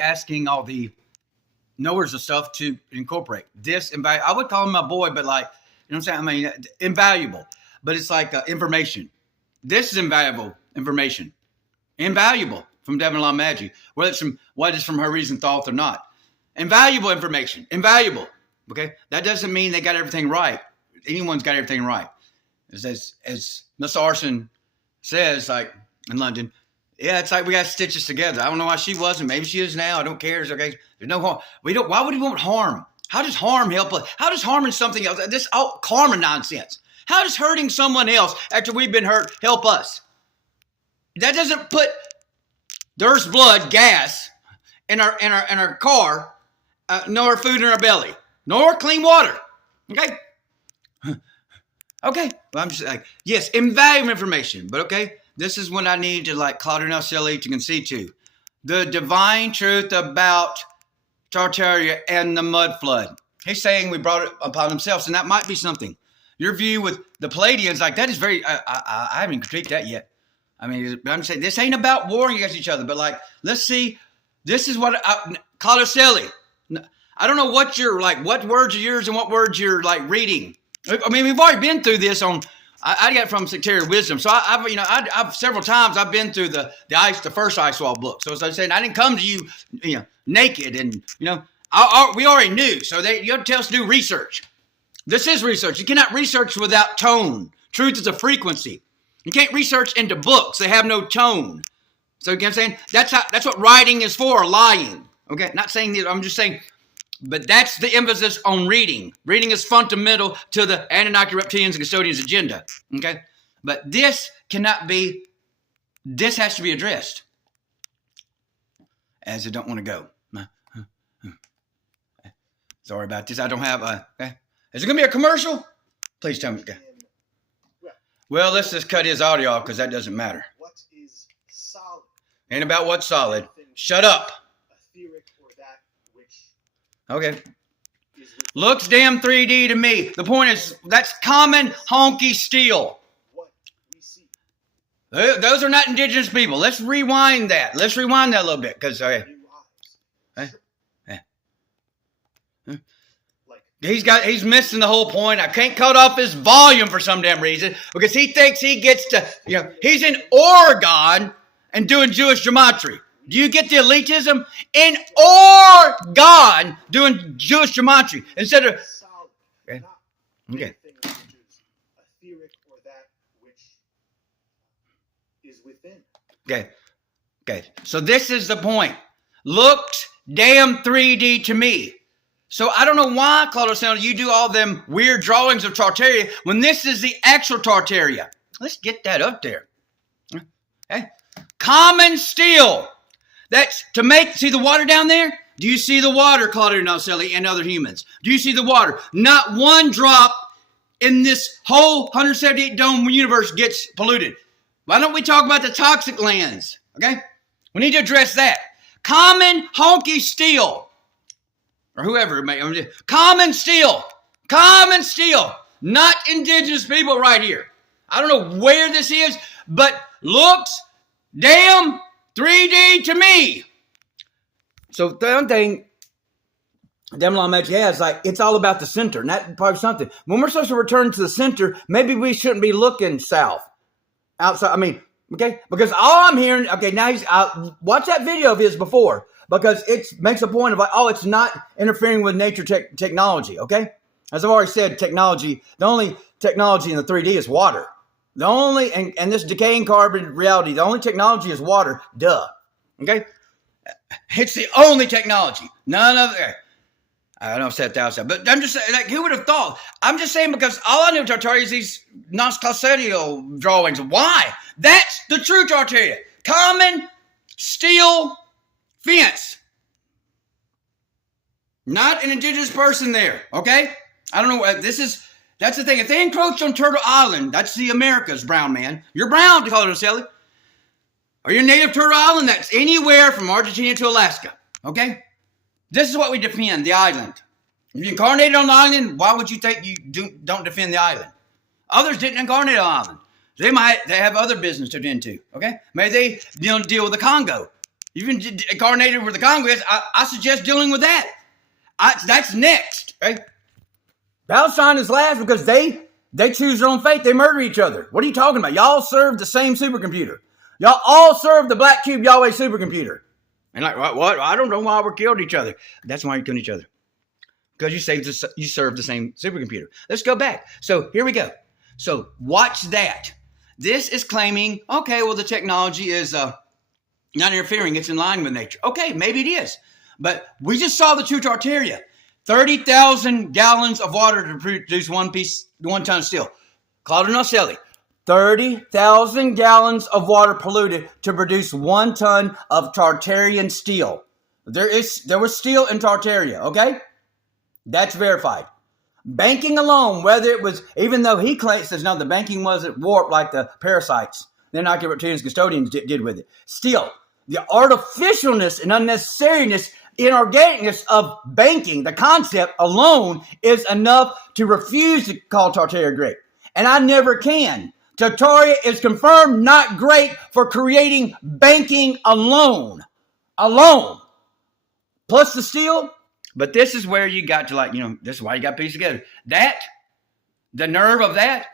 asking all the knowers of stuff to incorporate this. I would call him my boy, but like, you know what I'm saying? I mean, invaluable, but it's like information. This is invaluable information. Invaluable from Devin Law Maggi, whether it's from her reason thought or not. Invaluable information. Invaluable. Okay? That doesn't mean they got everything right. Anyone's got everything right. As Miss Arson says, like in London, yeah, it's like we got stitches together. I don't know why she wasn't. Maybe she is now. I don't care. It's okay. There's no harm. Why would we want harm? How does harm help us? How does harming something else, this karma nonsense? How does hurting someone else after we've been hurt help us? That doesn't put there's blood, gas in our car, nor food in our belly, nor clean water. Okay? Okay. Well, I'm just like, yes, invaluable information, but okay. This is what I need to like Claudio Nelselli to concede to. The divine truth about Tartaria and the mud flood. He's saying we brought it upon themselves, and that might be something. Your view with the Palladians, like that is very, I haven't critiqued that yet. I mean, I'm saying this ain't about warring against each other, but like, let's see. This is what Claudio Nelselli. I don't know what words are yours and what words you're like reading. I mean, we've already been through this on. I got it from Sectarian Wisdom, so I've several times I've been through the first Ice Wall book. So as I'm saying, I didn't come to you, naked, and we already knew. So you have to tell us to do research. This is research. You cannot research without tone. Truth is a frequency. You can't research into books; they have no tone. So you know what I'm saying? That's what writing is for. Lying. Okay, not saying that. I'm just saying. But that's the emphasis on reading. Reading is fundamental to the Anunnaki reptilians and custodians agenda. Okay? But this has to be addressed. As I don't want to go. Sorry about this. I don't have okay. Is it going to be a commercial? Please tell me. Okay. Well, let's just cut his audio off because that doesn't matter. What is solid? Ain't about what's solid. Shut up. Etheric or that which okay. Looks damn 3D to me. The point is, that's common honky steel. What we see. Those are not indigenous people. Let's rewind that. Let's rewind that a little bit. Because, he's missing the whole point. I can't cut off his volume for some damn reason. Because he thinks he gets to, he's in Oregon and doing Jewish gematria. Do you get the elitism? In Oregon, doing Jewish gematria instead of okay. Okay. Etheric or that which is within. Okay. So this is the point. Looks damn 3D to me. So I don't know why, Claudio Nelselli, you do all them weird drawings of Tartaria when this is the actual Tartaria. Let's get that up there. Okay. Common steel. That's to see the water down there? Do you see the water, Claudio Nelselli, and other humans? Do you see the water? Not one drop in this whole 178 dome universe gets polluted. Why don't we talk about the toxic lands? Okay? We need to address that. Common honky steel. Or whoever it may be. Common steel. Common steel. Not indigenous people right here. I don't know where this is, but looks damn 3D to me. So the other thing Demlon Magic has, like, it's all about the center. And that's probably something. When we're supposed to return to the center, maybe we shouldn't be looking south. Outside, I mean, okay? Because all I'm hearing, okay, now watch that video of his before. Because it makes a point of like, it's not interfering with nature technology, okay? As I've already said, technology, the only technology in the 3D is water. The only, and this decaying carbon reality, the only technology is water. Duh. Okay? It's the only technology. None of it. I don't know if I said that, but I'm just saying, like, who would have thought? I'm just saying because all I knew of Tartaria is these non-classical drawings. Why? That's the true Tartaria. Common steel fence. Not an indigenous person there. Okay? I don't know what this is. That's the thing. If they encroach on Turtle Island, that's the Americas, brown man. You're brown, to Claudio Nelselli. Or you're native Turtle Island, that's anywhere from Argentina to Alaska. Okay? This is what we defend, the island. If you incarnated on the island, why would you think you don't defend the island? Others didn't incarnate on the island. They have other business to attend to. Okay? Maybe they deal with the Congo. You've been incarnated with the Congress. I suggest dealing with that. That's next. Okay? Palestine is last because they choose their own fate. They murder each other. What are you talking about? Y'all serve the same supercomputer. Y'all all serve the Black Cube Yahweh supercomputer. And like, what? I don't know why we killed each other. That's why you're killing each other. Because you serve the same supercomputer. Let's go back. So here we go. So watch that. This is claiming, okay, well, the technology is not interfering. It's in line with nature. Okay, maybe it is. But we just saw the true Tartaria. 30,000 gallons of water to produce 1 ton of steel. Claudio Nocelli. 30,000 gallons of water polluted to produce 1 ton of Tartarian steel. There was steel in Tartaria, okay? That's verified. Banking alone, whether it was, even though he says, no, the banking wasn't warped like the parasites, the inoculatory custodians did with it. Still, the artificialness and unnecessariness, inorganicness of banking, the concept alone is enough to refuse to call Tartaria great. And I never can. Tartaria is confirmed not great for creating banking alone. Plus the steel. But this is where you got to this is why you got to piece together. The nerve of that,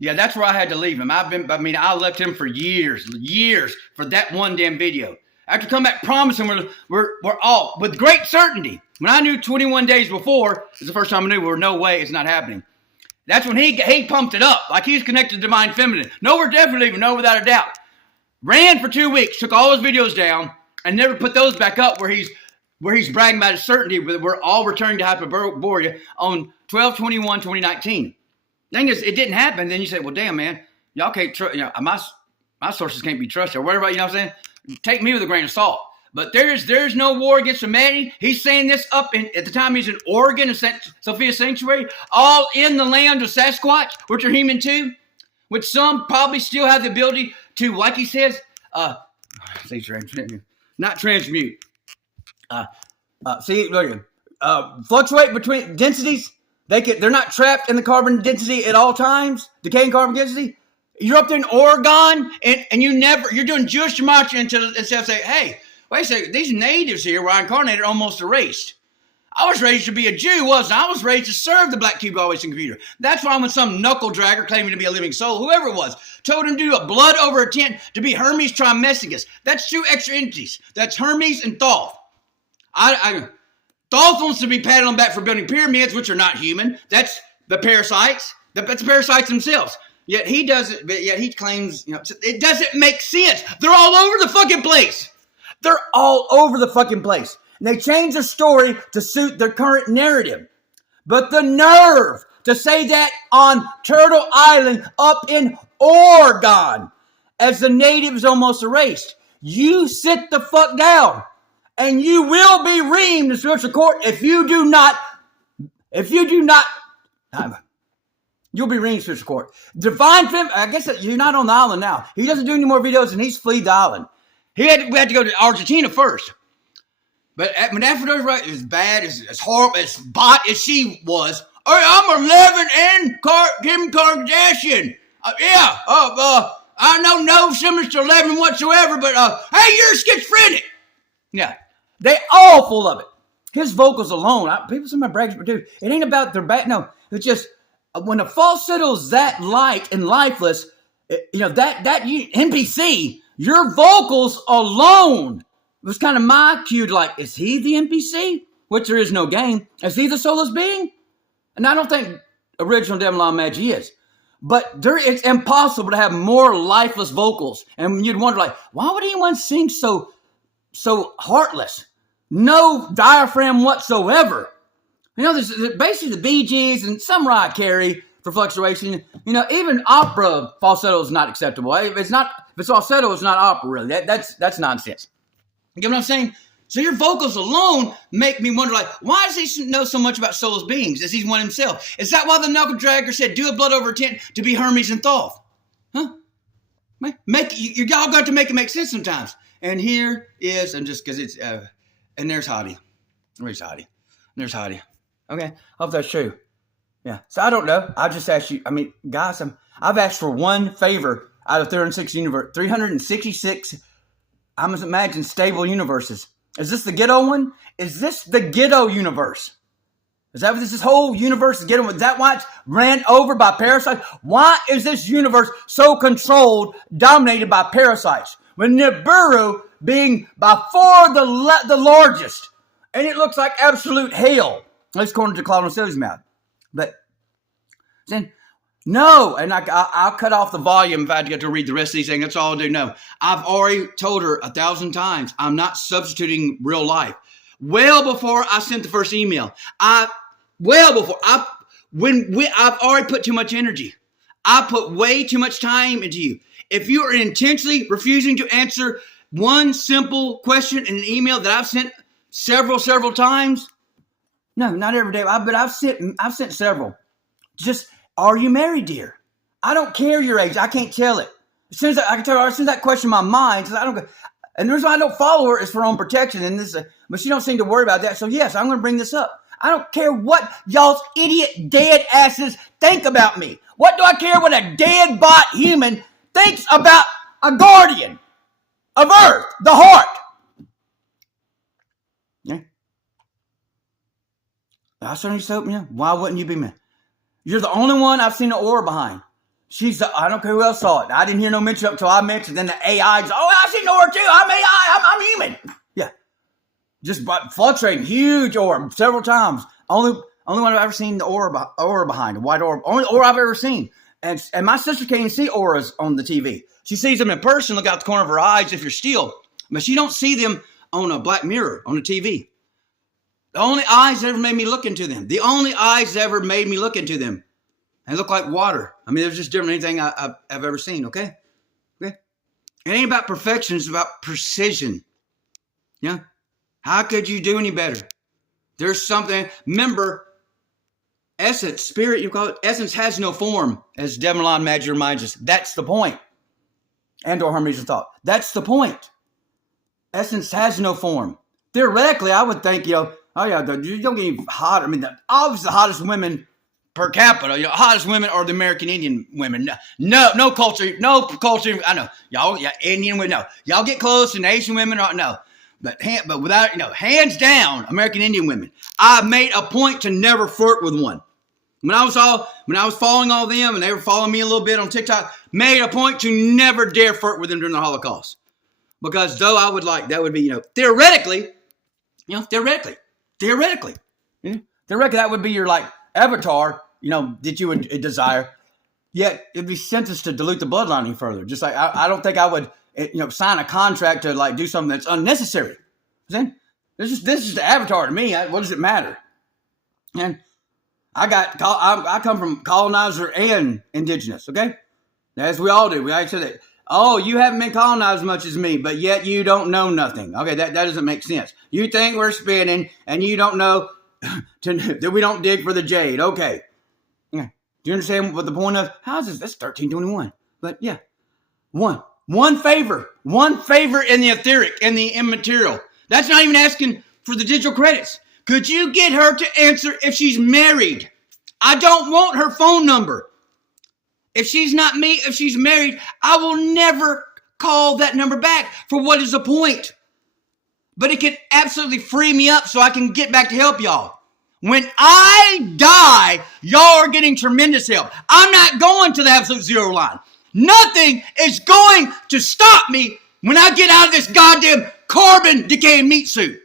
yeah, that's where I had to leave him. I left him for years for that one damn video. I have to come back promising we're all, with great certainty. When I knew 21 days before, it's the first time I knew we're no way it's not happening. That's when he pumped it up, like he's connected to divine feminine. No, we're definitely leaving, no, without a doubt. Ran for 2 weeks, took all his videos down, and never put those back up where he's bragging about his certainty. We're all returning to Hyperborea on 12/21/2019. Thing is, it didn't happen. Then you say, well, damn, man, y'all can't trust, my sources can't be trusted or whatever, you know what I'm saying? Take me with a grain of salt. But there's no war against humanity. He's saying this at the time he's in Oregon and Sophia Sanctuary, all in the land of Sasquatch, which are human too, which some probably still have the ability to, like he says, not transmute. Fluctuate between densities. They're not trapped in the carbon density at all times, decaying carbon density. You're up there in Oregon and you're doing Jewish gematria instead of saying, hey, wait a second, these natives here were incarnated almost erased. I was raised to be a Jew, wasn't I? I was raised to serve the Black Cube Always computer. That's why when some knuckle dragger claiming to be a living soul, whoever it was, told him to do a blood over a tent to be Hermes Trismegistus. That's 2 extra entities. That's Hermes and Thoth. Thoth wants to be patted on the back for building pyramids, which are not human. That's the parasites. That's the parasites themselves. Yet he doesn't. Yet he claims, it doesn't make sense. They're all over the fucking place. They're all over the fucking place. And they change the story to suit their current narrative. But the nerve to say that on Turtle Island up in Oregon, as the natives almost erased, you sit the fuck down. And you will be reamed in spiritual court if you do not, you'll be reamed in spiritual court. Divine Fem, I guess you're not on the island now. He doesn't do any more videos and he's fled the island. We had to go to Argentina first. But when Aphrodite was right, as bad, as horrible, as bot as she was, I'm 11 and Kim Kardashian. I know no semblance to 11 whatsoever, but hey, you're schizophrenic. Yeah. They all full of it. His vocals alone, people say my brags, but dude, it ain't about their back. No, it's just when a falsetto's that light and lifeless, that NPC, your vocals alone was kind of my cue to like, is he the NPC? Which there is no game. Is he the soulless being? And I don't think original Devil Law Magic is. But it's impossible to have more lifeless vocals. And you'd wonder like, why would anyone sing so heartless? No diaphragm whatsoever. There's basically the Bee Gees and some Mariah Carey for fluctuation. Even opera falsetto is not acceptable. If it's falsetto, it's not opera really. That's nonsense. You get what I'm saying? So your vocals alone make me wonder, like, why does he know so much about soulless beings as he's one himself? Is that why the knuckle dragger said, do a blood over a tent to be Hermes and Thoth? Huh? Y'all got to make it make sense sometimes. And here is, and just because it's, and there's Hottie. Where's Hottie? There's Hottie. Okay, hope that's true. Yeah, so I don't know. I just asked you, guys, I've asked for one favor out of 366 I must imagine stable universes. Is this the ghetto one? Is this the ghetto universe? Is that what this whole universe is getting? Is that why it's ran over by parasites? Why is this universe so controlled, dominated by parasites? When Nibiru being by far the largest, and it looks like absolute hell. At least according to Claudio Silva's mouth. But then, no, and I'll cut off the volume if I get to read the rest of these things. That's all I'll do. No, I've already told her 1,000 times I'm not substituting real life. Well before I sent the first email, I've already put too much energy. I put way too much time into you. If you are intentionally refusing to answer one simple question in an email that I've sent several times, no, not every day, but I've sent several. Just, are you married, dear? I don't care your age. I can't tell it. As soon as I can tell her, as soon as that question in my mind, I don't. And the reason why I don't follow her is for her own protection. And this, but she don't seem to worry about that. So yes, I'm going to bring this up. I don't care what y'all's idiot dead asses think about me. What do I care what a dead bot human thinks about a guardian of Earth, the heart? Yeah. I certainly so. Yeah. Why wouldn't you be me? You're the only one I've seen the aura behind. I don't care who else saw it. I didn't hear no mention up till I mentioned. Then the AI, I've seen the aura too. I'm AI. I'm human. Yeah. Just fluctuating, huge orb several times. Only one I've ever seen the aura behind, a white orb. Only aura I've ever seen. And my sister can't even see auras on the TV. She sees them in person, look out the corner of her eyes if you're still. But she don't see them on a black mirror on the TV. The only eyes that ever made me look into them. The only eyes that ever made me look into them. And look like water. I mean, there's just different than anything I've ever seen, okay? Okay? It ain't about perfection, it's about precision. Yeah? How could you do any better? There's something, remember, essence, spirit, you call it, essence has no form, as Devon Magic reminds us. That's the point. And/or harmonies of thought. That's the point. Essence has no form. Theoretically, I would think, you don't get any hotter. I mean, obviously the hottest women per capita, hottest women are the American Indian women. No culture. I know. Y'all, Indian women, no. Y'all get close and Asian women, no. But without, hands down, American Indian women. I made a point to never flirt with one. When I was following all them and they were following me a little bit on TikTok, made a point to never dare flirt with them during the Holocaust. Because though I would that would be, theoretically, that would be your avatar, that you would desire. Yet it'd be sentenced to dilute the bloodline any further. Just like I don't think I would, sign a contract to do something that's unnecessary. This is the avatar to me. What does it matter? And I come from colonizer and indigenous. Okay, as we all do. We already said that. Oh, you haven't been colonized as much as me, but yet you don't know nothing. Okay, that doesn't make sense. You think we're spinning, and you don't know that we don't dig for the jade. Okay. Yeah. Do you understand what the point of? How is this? That's 1321. But yeah. One favor in the etheric and the immaterial. That's not even asking for the digital credits. Could you get her to answer if she's married? I don't want her phone number. If she's married, I will never call that number back. For what is the point? But it can absolutely free me up so I can get back to help y'all. When I die, y'all are getting tremendous help. I'm not going to the absolute zero line. Nothing is going to stop me when I get out of this goddamn carbon decaying meat suit.